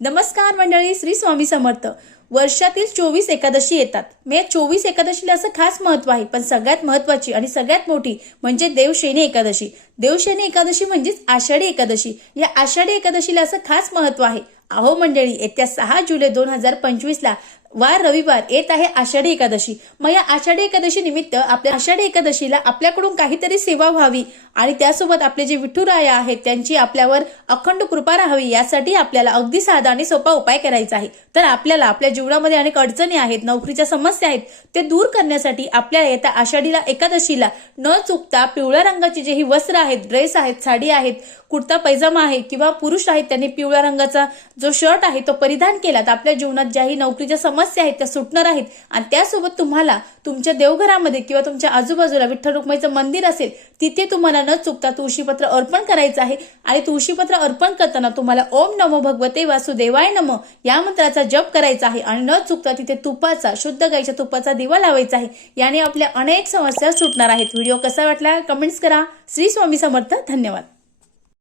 नमस्कार मंडळी, श्री स्वामी समर्थ। वर्षातील 24 एकादशी येतात। मे 24 एकादशीला असं खास महत्व आहे, पण सगळ्यात महत्वाची आणि सगळ्यात मोठी म्हणजे देवशयनी एकादशी। देवशयनी एकादशी म्हणजेच आषाढी एकादशी। या आषाढी एकादशीला असं खास महत्व आहे। अहो मंडळी, येत्या 6 जुलै 2025 ला वार रविवार येत आहे आषाढी एकादशी। मग या आषाढी एकादशी निमित्त आपल्या आषाढी एकादशीला आपल्याकडून काहीतरी सेवा व्हावी आणि त्यासोबत आपले जे विठुराया आहेत त्यांची आपल्यावर अखंड कृपा राहावी, यासाठी आपल्याला अगदी साधा आणि सोपा उपाय करायचा आहे। तर आपल्याला आपल्या जीवनामध्ये अनेक अडचणी आहेत, नोकरीच्या समस्या आहेत, ते दूर करण्यासाठी आपल्याला येत्या आषाढीला एकादशीला न चुकता पिवळ्या रंगाची जे ही वस्त्र आहेत, ड्रेस आहेत, साडी आहेत, कुर्ता पैजामा आहे किंवा पुरुष आहेत त्यांनी पिवळ्या रंगाचा जो शर्ट आहे तो परिधान केला तर आपल्या जीवनात ज्याही नोकरीच्या समस्या आहेत त्या सुटणार आहेत। आणि त्यासोबत तुम्हाला तुमच्या देवघरामध्ये किंवा तुमच्या आजूबाजूला विठ्ठल रुक्माईचं मंदिर असेल तिथे तुम्हाला न चुकता तुळशीपत्र अर्पण करायचं आहे। आणि तुळशीपत्र अर्पण करताना तुम्हाला ओम नमो भगवते वासुदेवाय नमः या मंत्राचा जप करायचा आहे आणि न चुकता तिथे तुपाचा, शुद्ध गाईच्या तुपाचा दिवा लावायचा आहे। याने आपल्या अनेक समस्या सुटणार आहेत। व्हिडिओ कसा वाटला कमेंट्स करा। श्री स्वामी समर्थ। धन्यवाद।